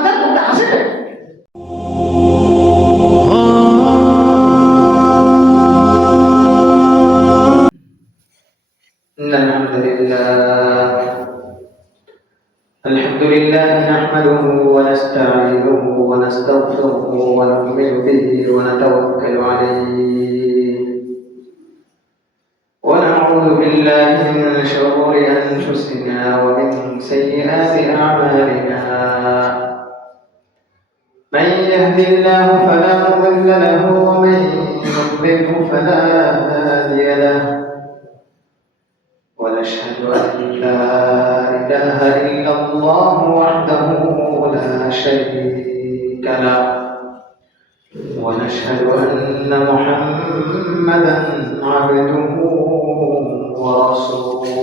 সমাধান করতে আসবে। الحمد لله نحمده ونستعينه ونستغفره ونؤمن به ونتوكل عليه ونعوذ بالله من شرور أنفسنا ومن سيئات أعمالنا من يهد الله فلا مضل له ومن يضلله فلا هادي له ونشهد أن لا إله إلا الله وحده لا شريك له ونشهد أن محمدا عبده ورسوله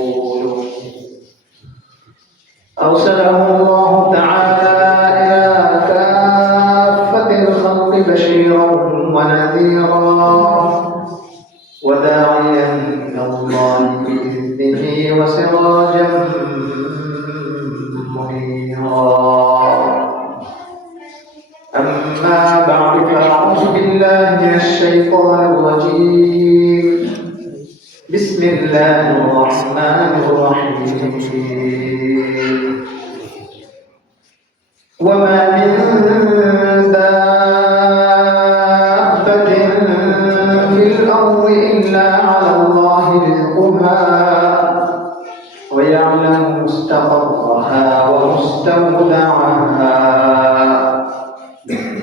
أرسله الله تعالى إلى كافة الخلق بشيرا ونذيرا وداعيا إلى الله بإذنه وسراجا منيرا أما بعد فأعوذ بالله من الشيطان الرجيم بسم الله الرحمن الرحيم وما من دابة في الأرض إلا على الله رزقها ويعلم مستقرها ومستودعها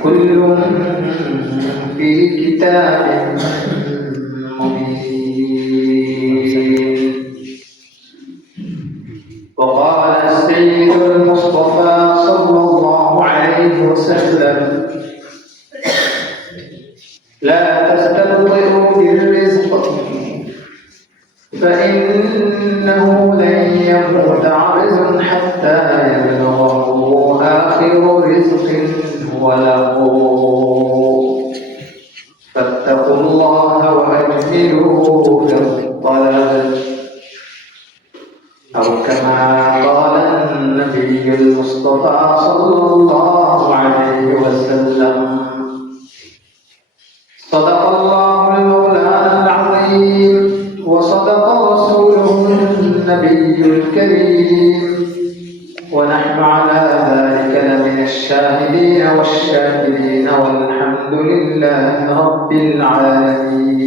كل في كتاب مبين. وقال السيد المصطفى صلى الله عليه وسلم لا تستبطئوا بالرزق فإنه لن يموت عبد حتى يبلغه آخر رزق هو له فاتقوا الله وأجملوا في الطلب أو كما قال النبي المصطفى صلى الله عليه وسلم صدق الله المولى العظيم وصدق رسوله النبي الكريم ونحن على ذلك لمن الشاهدين والشاكرين والحمد لله رب العالمين.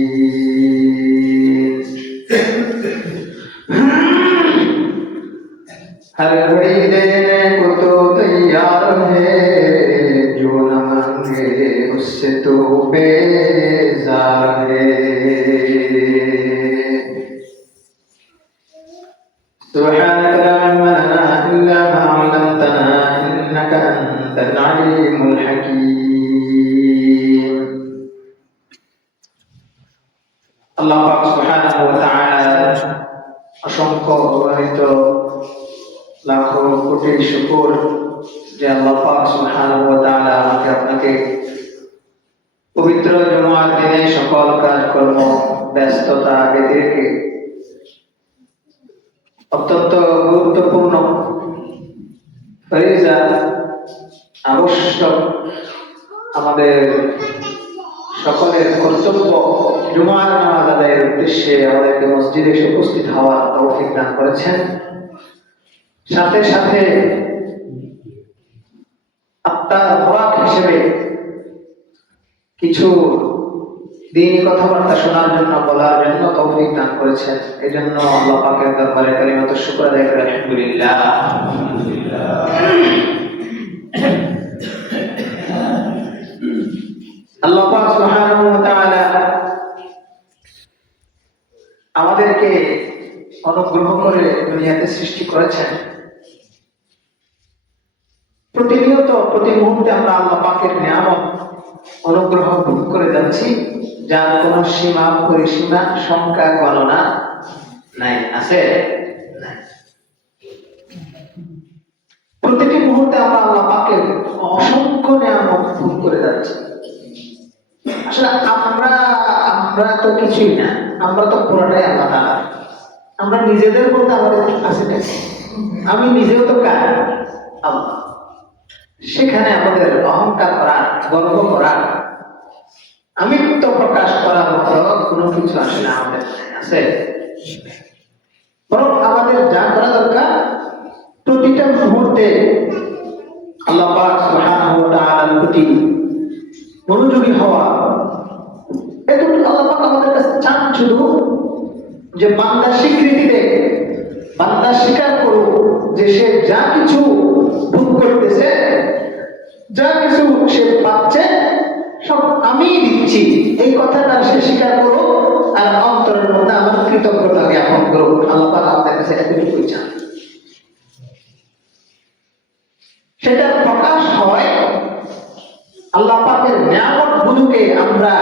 हर घड़ी देने को तो तैयार है जो न मांगे उससे तो बेजार है. سبحانك لا علم لنا إلا ما علمتنا إنك أنت العليم الحكيم. আল্লাহ পাক সুবহানাহু ওয়া তাআলা অসংখ্য অগণিত লাখো কোটি শুকর যে আল্লাহ পাক সুবহানাহু ওয়া তাআলা আমাকে আপনাকে পবিত্র জুমার দিনে সকল কাজকর্ম ব্যস্ততা আগে থেকে অত্যন্ত গুরুত্বপূর্ণ ফরিজা আবশ্যক আমাদের সকলের কর্তব্য জুমার নামাজ আদায়ের উদ্দেশ্যে আমাদেরকে মসজিদে উপস্থিত হওয়ার তৌফিক দান করেছেন। সাথে সাথে আপনার খোরাক হিসেবে কিছু দ্বীনি কথাবার্তা শোনার জন্য বলার জন্য তৌফিক দান করেছেন। এই জন্য আল্লাহ পাকের দরবারে কালিমাত শুকর আদায় করে আলহামদুলিল্লাহ। আল্লাহ পাক সুবহানাহু ওয়া তাআলা আমাদেরকে অনুগ্রহ করে দুনিয়াতে সৃষ্টি করেছেন। প্রতিনিয়ত প্রতি মুহূর্তে আমরা আল্লাহ পাকের নিয়ামত অনুগ্রহ ভোগ করে যাচ্ছি, যার কোনো সীমা পরিসীমা সংখ্যা গণনা নাই। আছে? প্রতিটি মুহূর্তে আমরা আল্লাহ পাকের অসংখ্য নিয়ামত ভোগ করে যাচ্ছি। আসলে আমরা তো কিছুই না, আমরা তো পুরোটাই আল্লাহ তাআলা। আমরা নিজেদের বলতে আমাদের আছে, আমি নিজেও তো কার আল্লাহ। সেখানে আমাদের অহংকার করা, গর্ব করা, আমিত্ব প্রকাশ করার মতো কোনো কিছু আসলে আমাদের আছে? বরং আমাদের যা করা দরকার, প্রতিটা মুহূর্তে আল্লাহ পাক সুবহানাহু ওয়া তাআলার প্রতি মনোযোগী হওয়া। এতটুকু আল্লাহ পাক আমাদের কাছে চান শুধু যে বান্দা স্বীকৃতি দেয়, বান্দা স্বীকার করুক যে সে যা কিছু ভোগ করতেছে, যা কিছু সে পাচ্ছে, সব আমি দিচ্ছি, এই কথাটা সে স্বীকার করুক আর অন্তরের মধ্যে আমার কৃতজ্ঞতা জ্ঞাপন করুক। আল্লাহ পাক আমাদের কাছে এতটুকুই চান। সেটা প্রকাশ হয় আল্লাহ পাকের নিয়ামত গুলোকে আমরা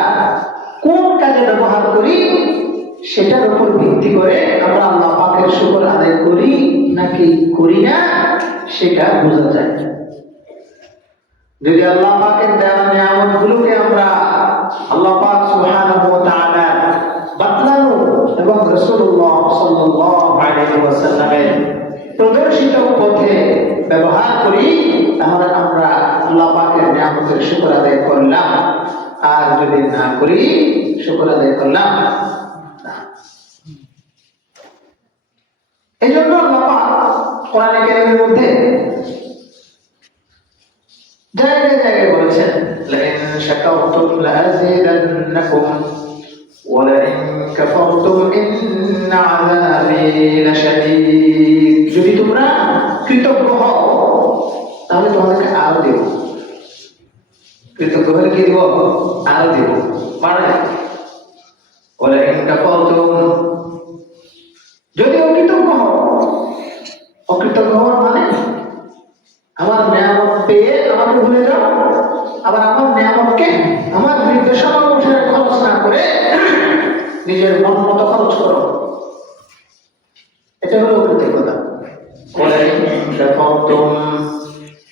কোন কাজে ব্যবহার করি সেটার উপর ভিত্তি করে আমরা আল্লাহ পাকের শুকর আদায় করি নাকি করি না সেটা বোঝা যায়। যদি আল্লাহ পাকের দেওয়া নিয়ামত গুলোকে আমরা আল্লাহ পাক সুবহানাহু ওয়া তাআলা বাতলানো এবং রাসূলুল্লাহ সাল্লাল্লাহু আলাইহি ওয়াসাল্লামের প্রদর্শিত পথে ব্যবহার করি, তাহলে আমরা আল্লাহ পাকের নিয়ামতের শুকর আদায় করলাম। আর যদি না করি, শুকর আদায় করলাম না। এই জন্য আল্লাহ পাক কোরআনে কারীমের মধ্যে জায়গায় জায়গায় বলেছেন, লাইন শাকারতুম লাযীদান্নাকুম ওয়া লাইন কাফারতুম ইন্না আযাবি লাশাদীদ। যদি তোমরা কৃতজ্ঞ হও তাহলে তোমাদেরকে আরো দেব। কৃতজ্ঞ হলে কি দেব? আরো দেব, বাড়াই। ওয়া লাইন কাফারতুম, যদি অকৃতজ্ঞ হও, অকৃতজ্ঞ হওয়ার মানে আমার নিয়ামত পেয়ে আমাকে ভুলে যাও, আবার আমার নিয়ামতকে আমার নির্দেশনা অনুসারে খরচ না করে নিজের মন মতো খরচ করো, এটা হলো কৃতজ্ঞতা।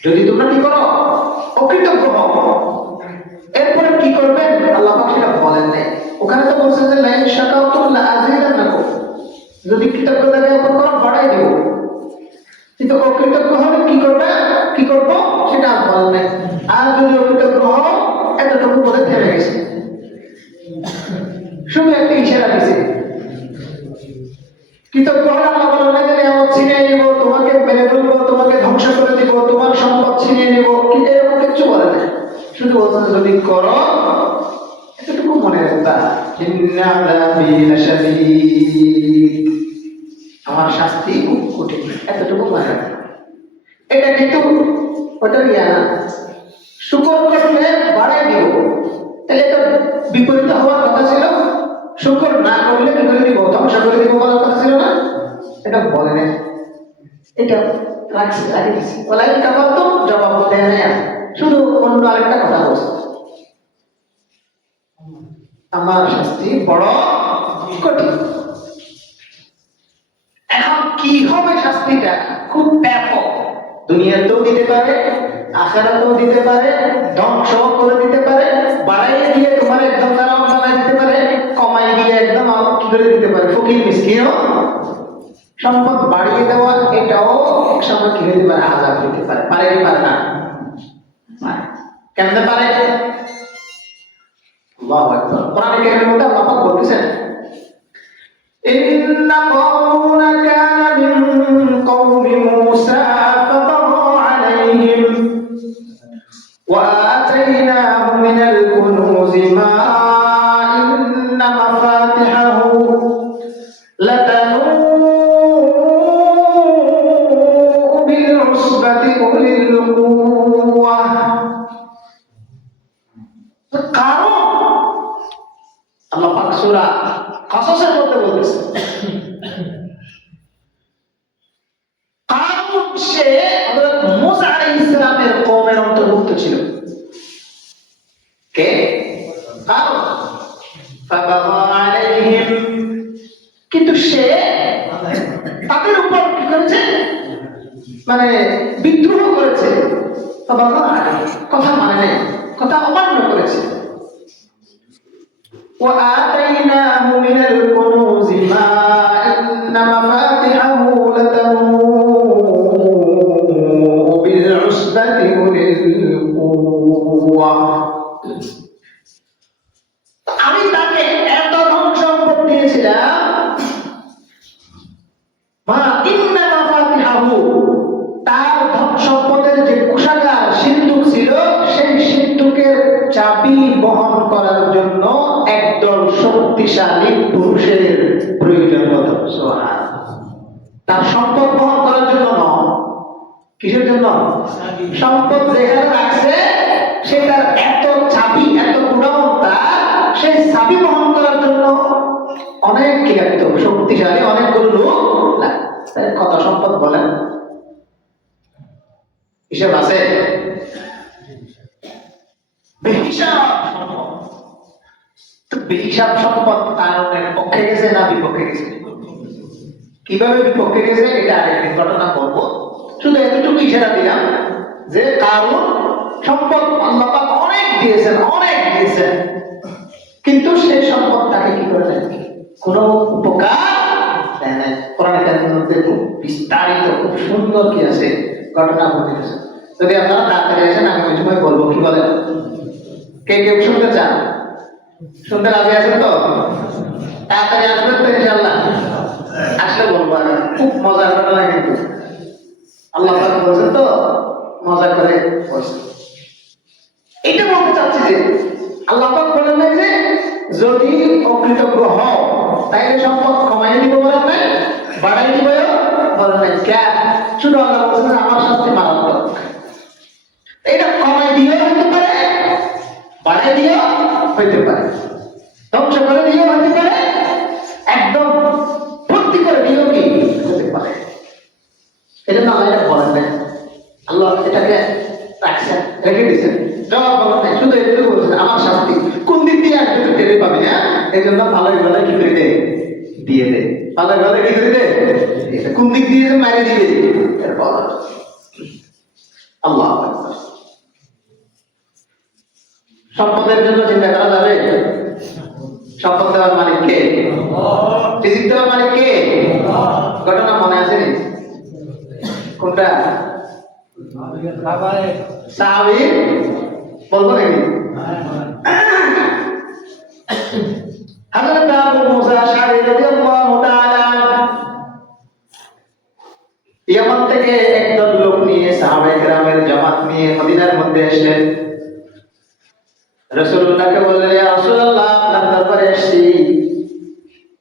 যদি তোমরা কি করো? অকৃতজ্ঞ হও। এরপরে কি করবেন আল্লাহ পাক সেটা বলেন নাই। ওখানে তো বলছে যে লাইন শাকারতুম লাযীদান্নাকুম, যদি কৃতজ্ঞতা জ্ঞাপন করো বাড়াই দেব। কিন্তু অকৃতজ্ঞ হলে কি করবে, কি করব সেটা বলেন নাই। আর যদি অকৃতজ্ঞ হও, এতটুকু বলে থেমে গেছে, শুধু একটা ইশারা দিছে। কৃতজ্ঞ হলে আল্লাহ বলেন না যে নিয়ামত ছিনিয়ে নিব, তোমাকে মেরে ফেলবো, তোমাকে ধ্বংস করে দিব, তোমার সম্পদ ছিনিয়ে নিব, কিন্তু এরকম কিছু বলে না। শুধু বলছেন যদি করো, এতটুকু মনে রাখবা, ইন্না আযাবি লাশাদীদ, আমার শাস্তি খুব কঠিন, এতটুকু মনে রাখবা। এটা কিন্তু ওটা ইয়া না, শুকর করলে বাড়াই দিব, তাহলে এটা বিপরীত হওয়ার কথা ছিল। শুকর না করলে কি করে দিব? ধ্বংস করে দিব বলার কথা ছিল না, এটা বলে না। এটা রাখছি, রাখি দিচ্ছি, বলাই কাবার তো জবাব দেয় না, শুধু অন্য আরেকটা কথা বলছে, আমার শাস্তি বড় কঠিন। এখন কি হবে শাস্তিটা? খুব ব্যাপক, দুনিয়াতেও দিতে পারে, আখিরাতেও দিতে পারে, ধ্বংস করে দিতে পারে, বাড়াইয়ে দিয়ে তোমার একদম তারাও বানাই দিতে পারে, কমাই দিয়ে একদম কি করে দিতে পারে, ফকির মিসকিনও। সম্পদ বাড়িয়ে দেওয়া এটাও এক সময় কি হতে পারে, আযাব হতে পারে। পারে কি পারে না? কেমনে পারে? আল্লাহু আকবার। কোরআনে কারীমের মধ্যে আল্লাহ পাক বলতেছেন, ইন্না কারুনা কানা মিন কওমি মূসা ফাবাগা আলাইহিম ওয়া আতাইনাহু মিনাল কুনুজি মা ইন্না মাফাতিহাহু লাতানূ বিল উসবাতি উলিল কুওয়া। কারণ আল্লাহ পাক সূরা কাসাসের মধ্যে বলতেছে, কারণ সে হযরত মূসা আলাইহিস সালামের কওমের অন্তর্ভুক্ত ছিল। কে? কারণ ফাবাগা আলাইহিম, কিন্তু সে তাদের উপর কি করেছে, মানে বিদ্রোহ করেছে। ফাবাগা আলাইহিম, কথা মানে নাই, কথা অমান্য করেছে। وآتيناه من الكنوز ما إن مفاتحه لتنوء بالعصبة أولي বহন করার জন্য একদল শক্তিশালী পুরুষের প্রয়োজন হতো। সুবহানাল্লাহ। তার সম্পদ বহন করার জন্য নয়। কিসের জন্য? সম্পদ যেখানে রাখছে সেটার এত চাবি, এত গুণবত্তা, সেই চাবি বহন করার জন্য অনেক কি লাগতো? শক্তিশালী অনেকগুলো লোক লাগতো। তাই কত সম্পদ বলেন? হিসাব আছে? বেহিসাব সম্পদ। তো বেহিসাব সম্পদ কারণের পক্ষে গেছে না বিপক্ষে গেছে? কিভাবে বিপক্ষে গেছে এটা আরেকদিন ঘটনা করবো। শুধু এতটুকু ইশারা দিলাম যে কারণ সম্পদ আল্লাহ পাক অনেক দিয়েছেন, অনেক দিয়েছেন, কিন্তু সেই সম্পদ তাকে কি করে দেন? কোন উপকার দেয় না। কোরআন কারীমের মধ্যে খুব বিস্তারিত, খুব সুন্দর কি আছে ঘটনা ঘটেছে। যদি আপনারা তাড়াতাড়ি আসেন আমি ওই সময় বলবো। কি বলেন? কে কেউ শুনতে চান? শুনতে রাজি আছেন তো? তাড়াতাড়ি আসবেন তো ইনশাআল্লাহ? আসলে বলবো। খুব মজার ঘটনা কিন্তু আল্লাহ পাক বলছেন তো, মজা করে বলছেন। এটা বলতে চাচ্ছি যে আল্লাহ পাক বলেন নাই যে যদি অকৃতজ্ঞ হও তাইলে সম্পদ কমাই দিব বলেন নাই, বাড়াই দিব বলেন নাই। কেন? শুধু আল্লাহ বলছেন আমার শাস্তি মারাত্মক। এটা কমাই দিয়েও হইতে পারে, বাড়াই দিয়েও হইতে পারে, ধ্বংস করে দিয়েও হইতে পারে, একদম ভর্তি করে দিয়েও কি হতে পারে। এটা তো আল্লাহ এটা বলেন নাই। আল্লাহ এটাকে রাখছেন, রেখে দিচ্ছেন, জবাব বলেন নাই। শুধু এটুকু বলছেন আমার শাস্তি কোন দিক দিয়ে আসবে তুই টেরে পাবি না। এই জন্য ভালোই ভালোই কি করে দে, দিয়ে দে। ভালোই ভালোই কি করে দে, কোন দিক দিয়ে যে মারি দিবে এটা বলা। আল্লাহ সম্পদের জন্য চিন্তা করা যাবে? সম্পদ দেওয়ার মালিক কে? রিজিক দেওয়ার মালিক কে? ঘটনা মনে আছে? কোনটা? সাহাবী বলবো নাকি? হযরত আবু মুসা আশআরী রাদিয়াল্লাহু তাআলা ইয়ামান থেকে একদল লোক নিয়ে সাহাবায়ে কেরামের জামাত নিয়ে মদিনার মধ্যে এসেছেন। রাসূলুল্লাহকে বললেন, ইয়া রাসূলুল্লাহ, আপনার দরবারে এসেছি,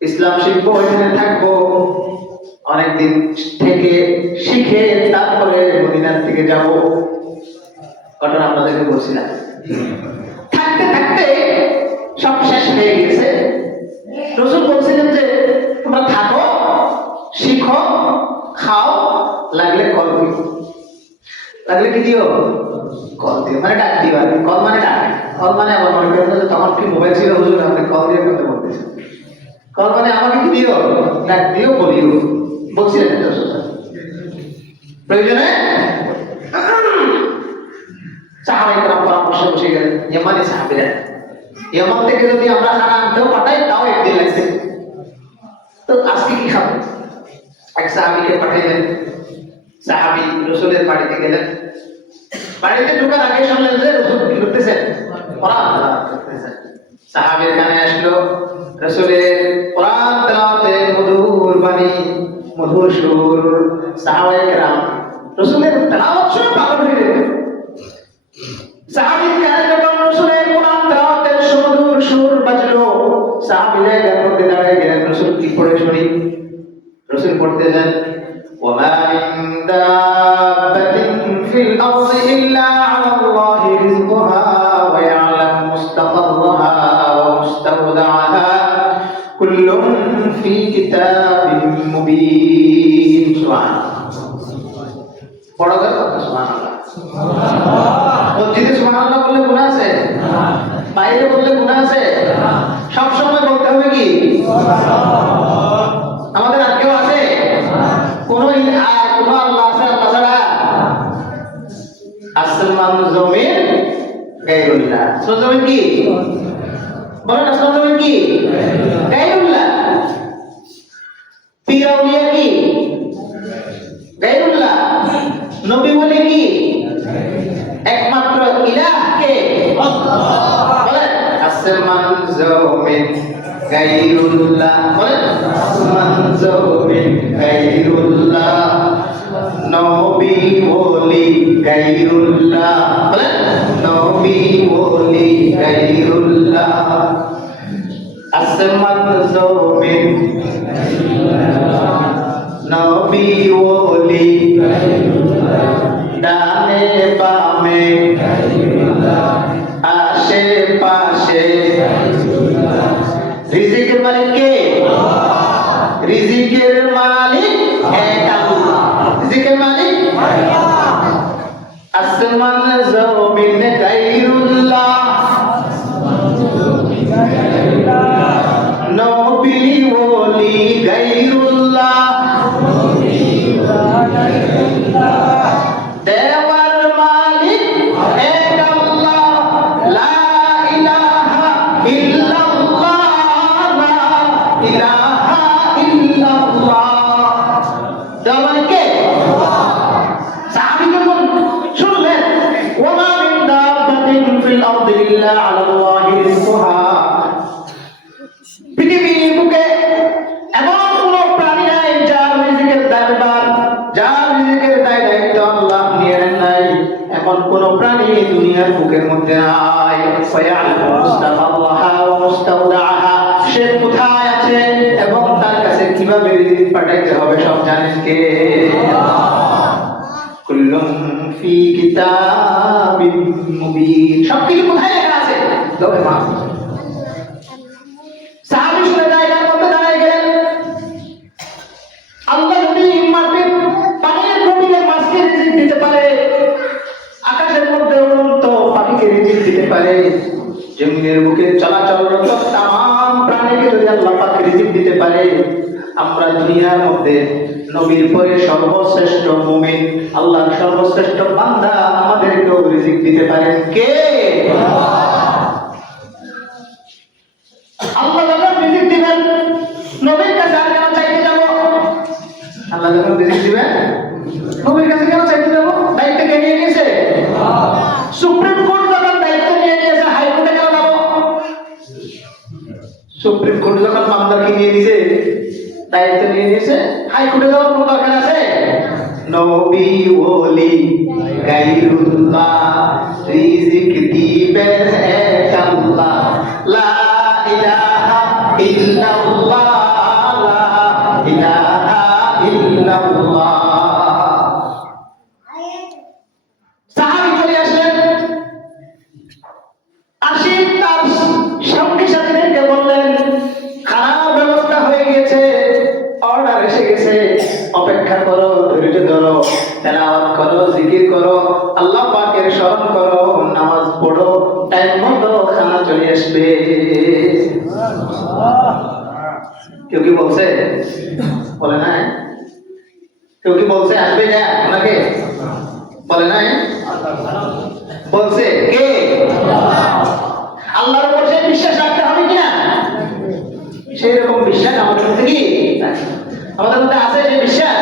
ইসলাম শিখবো, এখানে থাকবো, অনেকদিন থেকে শিখে তারপরে মদিনার থেকে যাব। ঘটনা আপনাদেরকে বলছিলাম। থাকতে থাকতে সব শেষ হয়ে গেছে। রাসূল বলছিলেন যে তোমরা থাকো, শিখো, খাও, লাগলে কল দিও। লাগলে কি দিও? কল দিও, মানে ডাক দিও। আর কল মানে ডাক। কল মানে আবার মনে করেন যে তখন কি মোবাইল ছিল হুজুর, আপনি কল দিয়ে কথা বলতেছেন। কল মানে আমাকে কি দিও? ডাক দিও, বলিও। বলছিলেন প্রয়োজনে সাহাবায়ে কেরাম পরামর্শ বসে গেলেন। ইয়ামানি সাহাবীরা, ইয়ামান থেকে যদি আমরা খানা আনতেও পাঠাই তাও একদিন লাগছে, তো আজকে কি খাবো? এক সাহাবীকে পাঠাইলেন। সাহাবী রাসূলের বাড়িতে গেলেন। বাড়িতে ঢোকার আগে শুনলেন যে রাসূল কি করতেছেন? কোরআন তেলাওয়াত করতেছেন। সাহাবীর কানে আসলো রাসূলের কোরআন তেলাওয়াতের মধুর বাণী, মধুর সুর। সাহাবায়ে কেরাম রাসূলের তেলাওয়াত শুনে পাগল হয়ে গেলেন। সাহাবীর কানে যখন রাসূলের কোরআন তেলাওয়াতের সুমধুর সুর বাজলো, সাহাবীরা গায়ের মধ্যে দাঁড়িয়ে গেলেন। রাসূল কি পড়ে শুনি? রাসূল পড়তেছেন, ওয়া মা মিন দাব্বাতিন ফিল আরদি ইল্লা আলাল্লাহি রিজকুহা ওয়া ইয়ালামু মুস্তাকাররাহা ওয়া মুস্তাওদাআহা কুল্লুন ফি কিতাবিন মুবিন। সুবহানাল্লাহ। পড়া যায় তো? সুবহানাল্লাহ। মসজিদে সুবহানাল্লাহ বললে গুনাহ আছে? বাইরে বললে গুনাহ আছে? সব সময় বলতে হবে কি? আমাদের আর কেউ আছে? কোন আল্লাহ আছে আল্লাহ ছাড়া? আসমান জমিন গায়রুল্লাহ। আসমান জমিন কি বলেন? আসমান জমিন কি? গায়রুল্লাহ। পীর আউলিয়া কি? গায়রুল্লাহ। নবী বলে কি? একমাত্র ইলাহ কে? আল্লাহ। বলেন আসমান জমিন গায়রুল্লাহ। বলেন আসমান জমিন গায়রুল্লাহ। নবী ওলি গায়রুল্লাহ। বলেন নবী ওলি গায়রুল্লাহ। আসমান জমিন নবী ওলি ডানে বামে আশেপাশে রিজিকের মালিক কে? রিজিকের মালিক এক আল্লাহ। রিজিকের মালিক আসমান জমিন গায়রুল্লাহ নবী ওলি গায়রুল্লাহ দেওয়ার মালিক এক আল্লাহ লা ইলাহা ইল্লাল্লাহ লা ইলাহা ইল্লাল্লাহ দেওয়ার কে? সাহাবীগণ শুনলেন ওয়া মা মিন দাব্বাতিন ফিল আরদি ইল্লা আলাল্লাহি রিজকুহা পৃথিবীর বুকে এমন কোন প্রাণী নাই যার রিজিকের দায়ভার যার রিজিকের দায়িত্ব আল্লাহ নিয়ে নেন নাই এমন কোন প্রাণী দুনিয়ার বুকের মধ্যে নাই সে কোথায় আছে এবং তার কাছে কিভাবে রিজিক পাঠাইতে হবে সব জানেন কে? কুল্লুম ফি কিতাবিম মুবিন সবকিছু কোথায় লেখা আছে? লোকে মাহফুজ। সাহাবী শুনে জায়গার মধ্যে দাঁড়িয়ে গেলেন। আল্লাহ যদি মাটির পানির গভীরে মাছকে রিজিক দিতে পারে, আকাশের মধ্যে উড়ন্ত পাখিকে রিজিক দিতে পারে, জমিনের বুকে চলাচলরত তামাম প্রাণীকে যদি আল্লাহ পাক রিজিক দিতে পারে, আমরা দুনিয়ার মধ্যে নবীর পরে সর্বশ্রেষ্ঠ মুমিন আল্লাহর সর্বশ্রেষ্ঠ বান্দা আমাদেরকেও রিজিক দিতে পারেন কে? আল্লাহ যখন রিজিক দিবেন নবীর কাছে আর কেন চাইতে যাব? আল্লাহ যখন রিজিক দিবেন নবীর কাছে কেন চাইতে যাব? দায়িত্ব কে নিয়ে নিয়েছে? সুপ্রিম কোর্ট যখন দায়িত্ব নিয়ে নিয়েছে হাইকোর্টে কেন যাব? সুপ্রিম কোর্ট যখন মামলাকে নিয়ে নিয়েছে দায়িত্ব নিয়ে নিয়েছে হাইকোর্টে যাওয়ার কোনো দরকার আছে? নবী ওলি গায়রুল্লাহ রিজিক দিবেন এক আল্লাহ লা ইলাহা ইল্লাল্লাহ লা ইলাহা ইল্লাল্লাহ। সাহাবী চলে আসলেন, আসি তার সঙ্গী সাথীদেরকে বললেন খারাপ ব্যবস্থা হয়ে গেছে, অর্ডার এসে গেছে, অপেক্ষা করো, ধৈর্য ধরো, তেলাওয়াত করো, জিকির করো, আল্লাহ পাকের স্মরণ করো, নামাজ পড়ো, টাইম মতো খানা চলে আসবে। কেউ কি বলছে? বলে নাই? কেউ কি বলছে আসবে না ওনাকে? বলে নাই? বলছে কে? আল্লাহর উপর সেই বিশ্বাস রাখতে হবে কিনা? সেই রকম বিশ্বাস আমাদের মধ্যে কি আমাদের মধ্যে আছে? সেই বিশ্বাস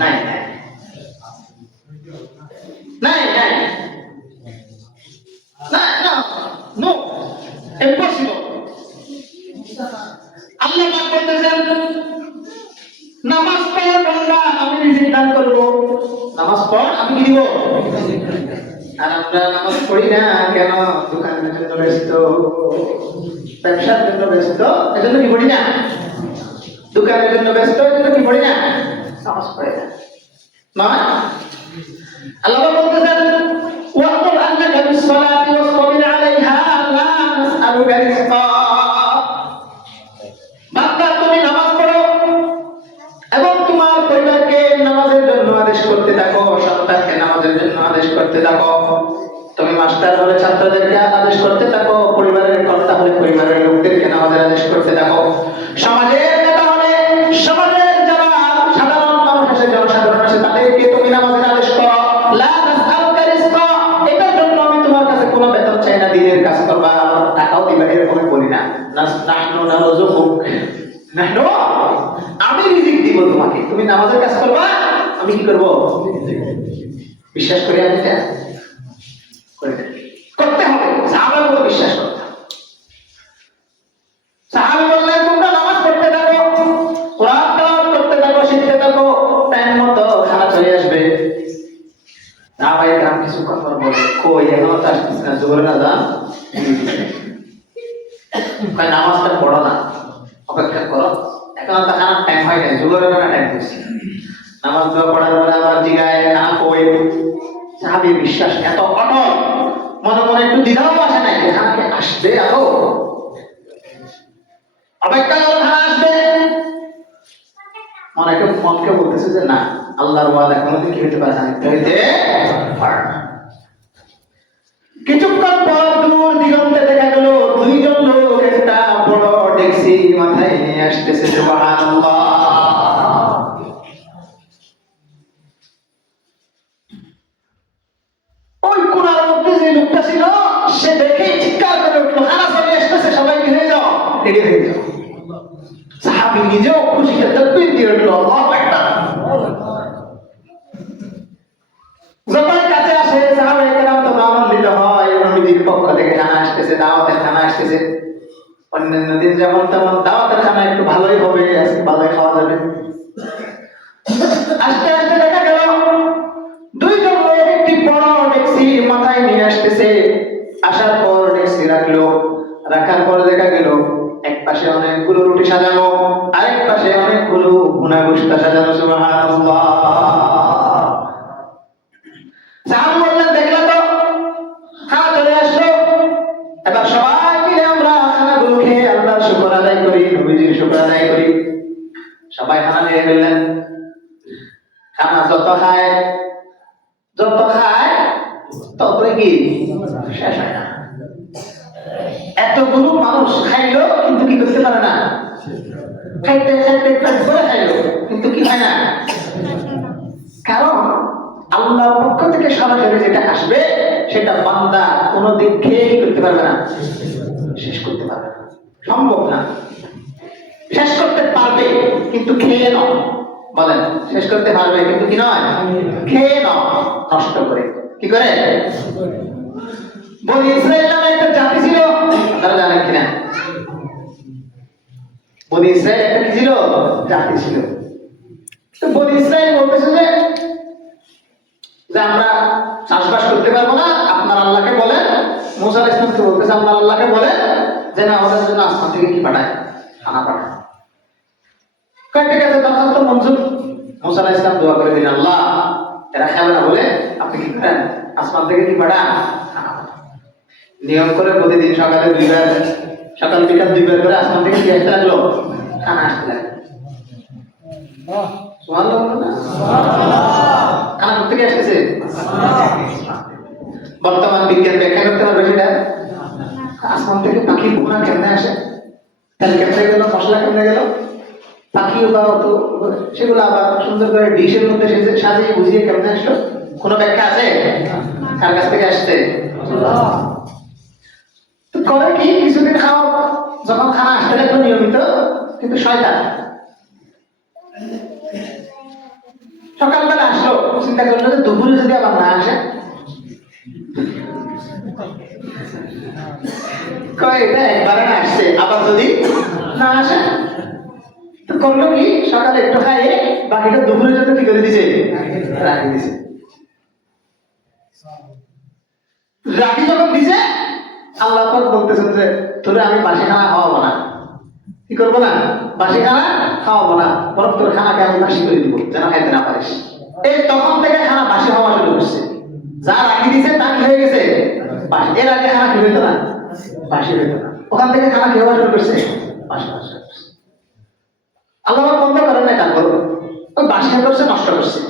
নাই নাই নাই নাই না, নো, ইম্পসিবল। আল্লাহ পাক বলতেছেন নামাজ পড় বান্দা আমি রিজিক দান করব। নামাজ পড় আমি কি দিব? আর আমরা নামাজ পড়ি না কেন? দোকানের জন্য ব্যস্ত, ব্যবসার জন্য ব্যস্ত, এজন্য কি পড়ি না? দোকানের জন্য ব্যস্ত, এজন্য কি পড়ি না? নামাজ পড়ি না। নয়, আল্লাহ বলতেছেন ওয়াকুল আন্নাকা বিস-সালাতি ওয়াসতাবির আলাইহা লা নাসআলুকা রিজকা। বান্দা তুমি নামাজ পড়ো এবং তোমার পরিবারকে নামাজের জন্য আদেশ করতে থাকো, সন্তানকে নামাজের জন্য আদেশ করতে থাকো। তুমি মাস্টার হলে ছাত্রদেরকে আদেশ করতে থাকো, পরিবারের কর্তা হলে পরিবারের লোকদেরকে নামাজের আদেশ করতে থাকো, সমাজের নেতা হলে সমাজের যারা সাধারণ মানুষ আছে, জনসাধারণ আছে, তাদেরকে তুমি নামাজের আদেশ করো। লা নাসআলুকা রিজকা, এটার জন্য আমি তোমার কাছে কোনো বেতন চাই না, দিনের কাজ করবা, টাকাও দিবা, এরকম বলি না। নাহনু নারযুকুক, নাহনু, আমি রিজিক দিব তোমাকে, তুমি নামাজের কাজ করবা, আমি কি করব? বিশ্বাস করি আমি এটা করতে হবে। সাহাবাগুলো বিশ্বাস করতে হবে। সাহাবী বললেন তোমরা নামাজ পড়তে থাকো, কোরআন তেলাওয়াত করতে থাকো, শিখতে থাকো, টাইম মতো খানা চলে আসবে। না ভাই, আমি কিছুক্ষণ পর বলবো কই এখনো তো আসতেছে না, জোরে না যান। ভাই নামাজটা পড়ো না, অপেক্ষা করো, এখন তো খানার টাইম হয় নাই, জোগাড় করার টাইম হয়েছে। নামাজ দোয়া পড়ার পরে আবার জিগায় খানা কই। সাহাবীর বিশ্বাস এত অটল, মনে মনে একটু দ্বিধাও আসে নাই যে খানাকে আসবে, আরো অপেক্ষা করো, খানা আসবে। মনকে বলতেছে যে না, আল্লাহর ওয়াদা কোনোদিন কি হতে পারে না, হইতে পারে না। কিছুক্ষণ পর দূর দিগন্তে দেখা গেল দুইজন লোক একটা বড় ডেকসি মাথায় নিয়ে আসতেছে। সুবহানাল্লাহ। ওই কোনার মধ্যে যে লোকটা ছিল সে দেখেই চিৎকার করে উঠলো, খানা চলে আসতেছে, সবাই বেরিয়ে যাও, রেডি হয়ে যাও। সাহাবী নিজেও খুশিতে তাকবীর দিয়ে উঠলো, আল্লাহু আকবার। যখন কাছে আসে সাহাবায়ে কেরাম তো আনন্দিত হয়, নবীজির পক্ষ থেকে খানা আসতেছে, দাওয়াতের খানা আসতেছে। অন্যান্য দিন যেমন তেমন দাওয়াতের খানা একটু ভালোই হবে, আজকে ভালোই খাওয়া যাবে। আস্তে আস্তে দেখা গেল দুইজন লোক একটি বড় ডেকসি মাথায় নিয়ে আসতেছে। আসার পর ডেকসি রাখলো, রাখার পর দেখা গেল এক পাশে অনেকগুলো রুটি সাজানো, আরেক পাশে অনেকগুলো ভুনা গোশত সাজানো। সুবহানাল্লাহ। সাহাবী বললেন, দেখলা তো, খানা চলে আসলো, এবার সবাই মিলে আমরা খানাগুলো খেয়ে আল্লাহর শুকর আদায় করি, নবীজির শুকর আদায় করি। সবাই খানা নিয়ে ফেললেন। খানা যত খায় ততই কি শেষ হয় না। এতগুলো মানুষ খাইলো কিন্তু কি করতে পারে না, খাইতে খাইতে পেট ভরে খাইলো কিন্তু কি হয় না। কারণ আল্লাহর পক্ষ থেকে সরাসরি যেটা আসবে সেটা বান্দা কোনো দিক খেয়ে করতে পারবে না, শেষ করতে পারবে না, সম্ভব না। শেষ করতে পারবে কিন্তু খেয়ে নয়। বলেন, শেষ করতে পারবে কিন্তু কি নয়, খেয়ে নয়, নষ্ট করে। কি করে? বনি ইসরাইল নামে একটা জাতি ছিল, আপনারা জানেন কিনা? বনি ইসরাইল একটা কি ছিল? জাতি ছিল। তো বনি ইসরাইল বলতেছে যে আমরা চাষবাস করতে পারবো না, আপনার আল্লাহকে বলেন। মুসা আলাইহিস সালামকে বলতেছে আপনার আল্লাহকে বলেন যে না, আমাদের জন্য আসমান থেকে কি পাঠায়, খানা পাঠায়। ঠিক আছে, দরখাস্ত মঞ্জুর। মুসা আলাইহিস সালাম দোয়া করে দিলেন, আল্লাহ এরা খাবে না বলে আপনি কি করেন, আসমান থেকে কি পাঠান, খানা পাঠান। নিয়ম করে প্রতিদিন সকালে দুইবার, সকাল বিকাল দুইবার করে আসমান থেকে কি আসতে লাগলো, খানা আসতে লাগলো। সুবহানাল্লাহ। খানা থেকে আসতেছে। বর্তমান বিজ্ঞান ব্যাখ্যা করতে পারবে সেটা? আসমান থেকে পাখির পোনা কেমনে আসে, তেল কেমনে গেল, মশলা কেমনে গেল, পাখি বা তো সেগুলো আবার সুন্দর করে ডিশের মধ্যে সাজিয়ে বুঝিয়ে কেমনে আসলো, কোনো ব্যাখ্যা আছে? কার কাছ থেকে আসছে? করে কি, কিছুদিন খাওয়া, যখন খানা আসতে লাগলো নিয়মিত, কিন্তু শয়তান সকালবেলা আসলো, চিন্তা করলো যে দুপুরে যদি আবার না আসে, এটা একবারে না আসছে, আবার যদি না আসে, তো করলো কি, সকালে একটু খাইয়ে বাকিটা দুপুরের জন্য কি করে দিছে, রাখি দিছে। রাখি যখন দিছে, আল্লাহ পাক বলতেছেন যে তোরে আমি বাসি খানা খাওয়াবো না। কি করবো না? বাসি খানা খাওয়াবো না, বরং তোর খানাকে আমি বাসি করে দিব, যেন খাইতে না পারিস। এই তখন থেকে খানা বাসি হওয়া শুরু করছে। যা রাখি দিছে তা কি হয়ে গেছে, বাসি। এর আগে খানা কি হইতো না, বাসি হইতো না। ওখান থেকে খানা কি হওয়া শুরু করছে, বাসি হওয়া শুরু করছে। আল্লাহ বন্ধ করেন না, তারপর ওই বাসি করছে, নষ্ট করছে।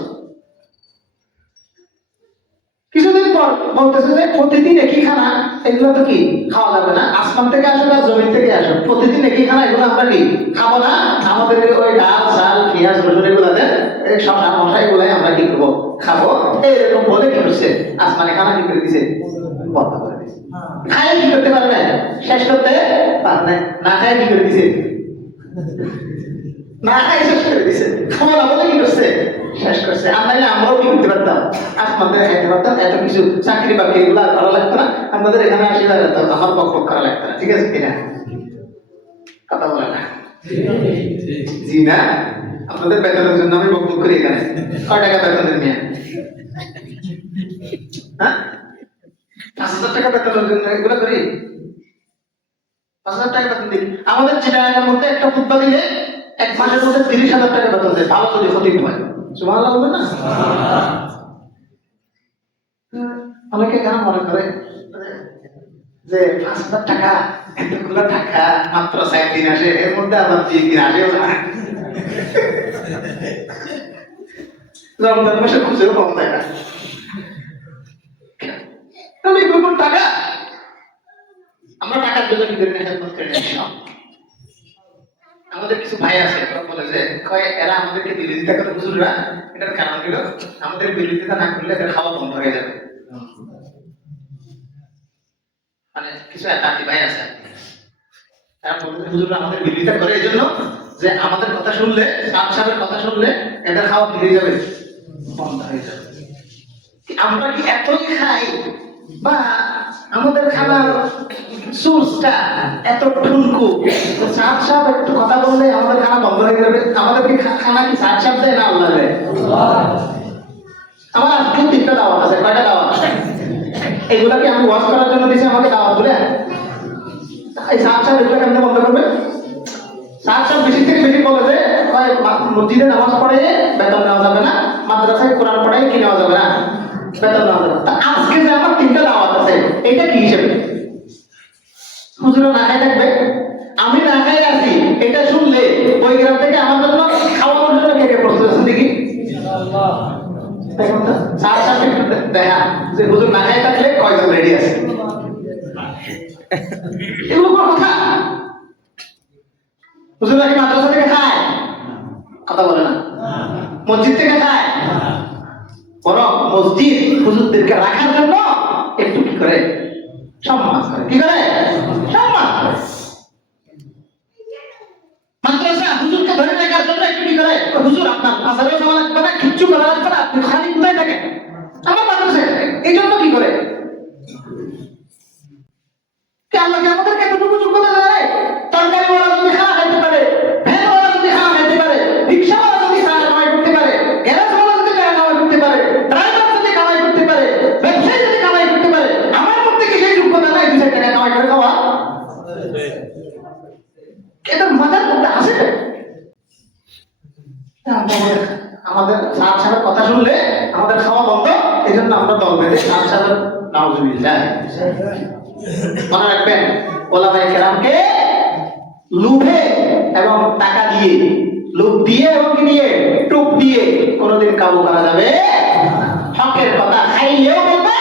কিছুদিন পর বলতেছে যে প্রতিদিন একই খানা, এগুলো তো কি খাওয়া যাবে না, আসমান থেকে আসুক আর জমিন থেকে আসুক, প্রতিদিন একই খানা, এগুলো আমরা কি খাবো না। আমাদের ওই ডাল চাল পেঁয়াজ রসুন এগুলাতে শশা মশা এগুলাই আমরা কি করবো, খাবো। এরকম বলে কি করছে, আসমানে খানা কি করে দিছে, বন্ধ করে দিছে। খায় কি করতে পারবে, শেষ করতে পারবে না, খায় কি করে দিছে, না খায় শেষ করে দিছে। খাওয়া না বলে কি করছে, শেষ করছে। আমরাও কি করতে পারতাম, আসমান থেকে খাইতে পারতাম, এত কিছু চাকরি বাকরি এগুলো করা লাগতো না, আমাদের এখানে আসি লাগতো, আমার পক্ষ করা লাগতো না। ঠিক আছে কিনা, কথা বলে না? জি না, আপনাদের বেতনের জন্য আমি বকবক করি এখানে। কয় টাকা বেতনের নিয়ে, হ্যাঁ ৫,০০০ টাকা বেতনের জন্য এগুলো করি? 5,000 টাকা বেতন দিই। আমাদের চিটাগাংয়ের মধ্যে একটা খুতবা দিলে 1 মাসের মধ্যে 30,000 টাকা বেতন দেয়, ভালো যদি খতিব হয়। সুবহানাল্লাহ বলবেন না? অনেকে কেন মনে করে যে 5,000 টাকা, এতগুলো টাকা মাত্র 4 দিন আসে, এর মধ্যে আবার 3 দিন আসেও না। রমজান মাসে খুঁজেও কম যায় না। আমি এগুলো টাকা, আমরা টাকার জন্য কি করি না, খেদমত করি না। আমাদের কিছু ভাই আছে বলে যে এরা আমাদেরকে বিরোধিতা করে, হুজুররা এটার কারণ হলো আমাদের বিরোধিতা না করলে এদের খাওয়া বন্ধ হয়ে যাবে। মানে কিছু একাতি ভাই আছে, তারা বলতে হুজুররা আমাদের বিরোধিতা করে এই জন্য যে আমাদের কথা শুনলে, সাহেবের কথা শুনলে এদের খাওয়া কি হয়ে যাবে, বন্ধ হয়ে যাবে। আমরা কি এতই খাই, বা আমাদের খাবার সোর্সটা এত ঠুনকু, সাহেব একটু কথা বললে আমাদের খানা বন্ধ হয়ে যাবে? আমাদের কি খানা কি সাহেব দেয় না আল্লাহ দেয়? আমার আজকে 3টা দাওয়াত আছে। কয়টা দাওয়াত? এগুলাকে আমি ওয়াশ করার জন্য দিয়েছি আমাকে দাওয়াত বলে। এই সাহেব এগুলো কেমনে বন্ধ করবে? সাহেব বেশি থেকে বেশি বলে যে মসজিদে নামাজ পড়ে বেতন নেওয়া যাবে না, মাদ্রাসায় কোরআন পড়াই কি নেওয়া যাবে না, বেতন নেওয়া যাবে। তা আজকে যে আমার 3টা দাওয়াত আছে, এটা কি হিসেবে? হুজুরা না খাই থাকবে, আমি না খাই আছি, এটা শুনলে ওই গ্রাম থেকে আমার জন্য খাওয়ানোর জন্য কে কে প্রস্তুত আছে দেখি? দেখুন তো সাহেব একটু দেখা যে হুজুর না খাই থাকলে কয়জন রেডি আছে। এগুলো কোন কথা? হুজুরা কি মাদ্রাসা থেকে খায়? কথা বলে না। মসজিদ থেকে খায়? বরং মসজিদ হুজুরদেরকে রাখার জন্য একটু কি করে, সম্মান করে। কি করে? সম্মান করে। মাদ্রাসা হুজুরকে ধরে রাখার জন্য একটু কি করে, হুজুর আপনার আসারে যাওয়া লাগবে না, কিচ্ছু করা লাগবে না, আপনি খালি কোথায় থাকেন, আমার মাদ্রাসায় থাকেন। এই জন্য কি করে? আল্লাহ কি আমাদেরকে এতটুকু যোগ্যতা দেয়? তরকারিওয়ালা যদি খাওয়া খাইতে পারে, ভ্যানওয়ালা যদি খাওয়া খাইতে পারে, রিক্সাওয়ালা যদি খাওয়া কামাই করতে পারে, গ্যারেজওয়ালা যদি কামাই করতে পারে, ড্রাইভার যদি কামাই করতে পারে, ব্যবসায়ী যদি কামাই করতে পারে, আমার মধ্যে কি সেই যোগ্যতা নাই 2 টাকা কামাই করে খাওয়া? এটা মাথার মধ্যে আসে না। আমাদের সাহেবের কথা শুনলে আমাদের খাওয়া বন্ধ, এই জন্য আমরা দল বেঁধে সাহেবের নাউজুবিল্লাহ। মনে রাখবেন, ওলামায়ে কেরামকে লোভে এবং টাকা দিয়ে, লোভ দিয়ে এবং কি দিয়ে, টুক দিয়ে কোনোদিন কাবু করা যাবে। হকের কথা খাইলেও বলবে,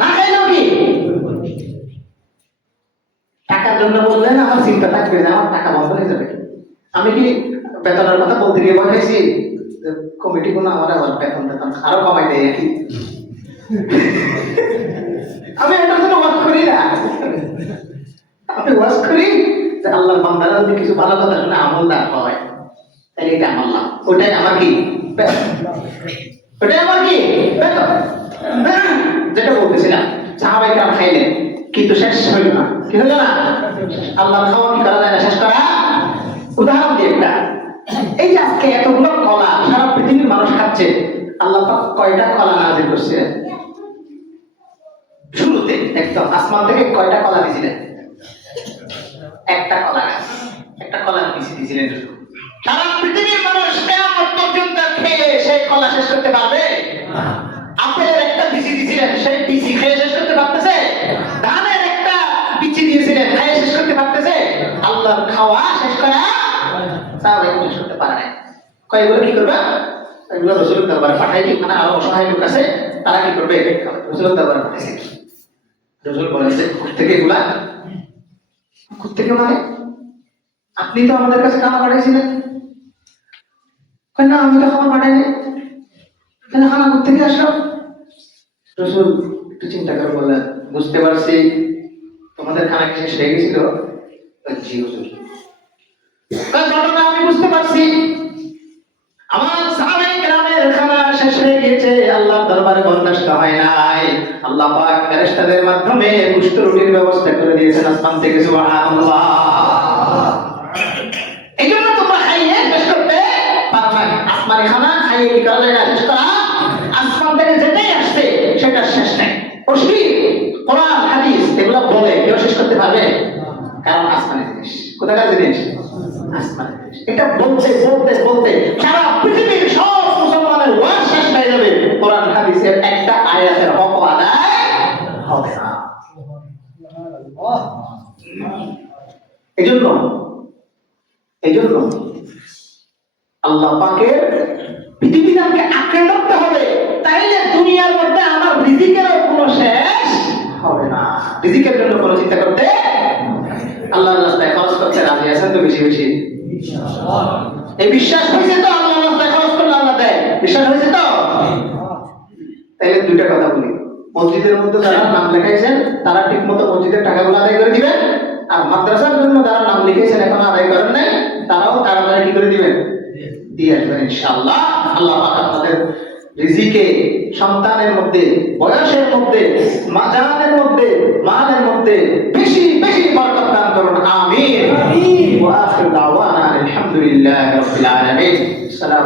না খাইলেও কি, টাকার জন্য বললেন আমার চিন্তা থাকবে যে আমার টাকা বন্ধ হয়ে যাবে। আমি কি বেতনের কথা বলতে গিয়ে ভয় খাইছি? কমিটি কোনো আমার আবার বেতন আরো কমাই দেয় কি? আমি এটার জন্য ওয়াজ করি না। আমি ওয়াজ করি যে আল্লাহর বান্দারা যদি কিছু ভালো কথা শুনে আমলদার হয়, তাহলে এটা আমার লাভ। ওটাই আমার কি, ওটাই আমার কি বেতন। যেটা বলতেছিলাম, সাহাবায়ে কেরাম খাইলেন কিন্তু শেষ হইল না। কি হলো না? আল্লাহর খাওয়া কি করা যায় না শেষ করা? উদাহরণ দিয়ে একটা, এই যে আজকে এতগুলো কলা সারা পৃথিবীর মানুষ খাচ্ছে, আল্লাহ পাক কয়টা কলা নাযিল করছে? শুরুতে একদম আসমান থেকে কয়টা কলা দিয়েছিলেন? একটা কলা গাছ, একটা কলা বিচি দিয়েছিলেন। সারা পৃথিবীর মানুষ কিয়ামত পর্যন্ত খেয়ে সেই কলা শেষ করতে পারবে? আপেলের একটা বিচি দিয়েছিলেন, সেই বিচি খেয়ে শেষ করতে পারতেছে? ধানের একটা বিচি দিয়েছিলেন, খেয়ে শেষ করতে পারতেছে? আল্লাহর খাওয়া শেষ করা তাও শেষ করতে পারে না। কয়গুলো কি করবে? এগুলো রাসূলের দরবারে পাঠাই দিই, মানে আরো অসহায় লোক আছে, তারা কি করবে? রাসূলের দরবারে পাঠাইছে। রাসূল বলেন যে থেকে এগুলা থেকে মানে আপনি তো আমাদের কাছে খানা পাঠাইছিলেন। না আমি তো খাবার পাঠাইনি, তাহলে খানা থেকে আসলো? রাসূল একটু চিন্তা করে বললেন, বুঝতে পারছি তোমাদের খানা কি শেষ হয়ে গেছিল? জি হুজুর। ঘটনা আমি বুঝতে পারছি, আমার সাহাবায়ে কেরামের খানা শেষ হয়ে গেছে, আল্লাহর দরবারে বরদাস্ত হয় নাই। আল্লাহ পাক ফেরেশতাদের মাধ্যমে কুষ্ঠ রুটির ব্যবস্থা করে দিয়েছেন আসমান থেকে। সুবহানাল্লাহ। এইজন্য তোমরা খাইয়ে শেষ করতে পারো না। আসমানি খানা খাইয়ে কি করা যায় না শেষ করা? আসমান থেকে যেটাই আসছে সেটা শেষ নাই। কোরআন হাদিস এগুলো বলে কেউ শেষ করতে পারবে? কারণ আসমানে কোথাকার জিনিস? আসমানের জিনিস। এটা বলতে বলতে বলতে সারা পৃথিবীর সব মুসলমানের ওয়াজ শেষ হয়ে যাবে, কোরআন হাদিসের একটা আয়াতের হক আদায় হবে না। এজন্য আল্লাহ পাকের বিধিবিধানকে আঁকড়ে ধরতে হবে, তাইলে দুনিয়ার মধ্যে আমার রিজিকেরও কোনো শেষ হবে না। রিজিকের জন্য কোনো চিন্তা করতে, আল্লাহর রাস্তায় খরচ করতে রাজি আছেন তো? বেশি বেশি এই বিশ্বাস হয়েছে তো? আল্লাহর রাস্তায় খরচ করলে আল্লাহ দেয়, বিশ্বাস হয়েছে তো? তাইলে দুইটা কথা বলি, মসজিদের মধ্যে যারা নাম লেখাইছেন তারা ঠিক মতো মসজিদের টাকাগুলো আদায় করে দিবেন, আর মাদ্রাসার জন্য যারা নাম লিখেছেন এখন আদায় করেন নাই তারাও টাকাটা কি করে দিবেন, দিয়ে আসবেন ইনশাআল্লাহ। আল্লাহ পাক আপনাদের রিজিকে, সন্তানের মধ্যে, বয়সের মধ্যে, জানের মধ্যে, মালের মধ্যে বেশি বেশি বরকত দান করুন, আমিন। ওয়া আখিরু দাওয়ানা আলহামদুলিল্লাহি রাব্বিল আলামিন।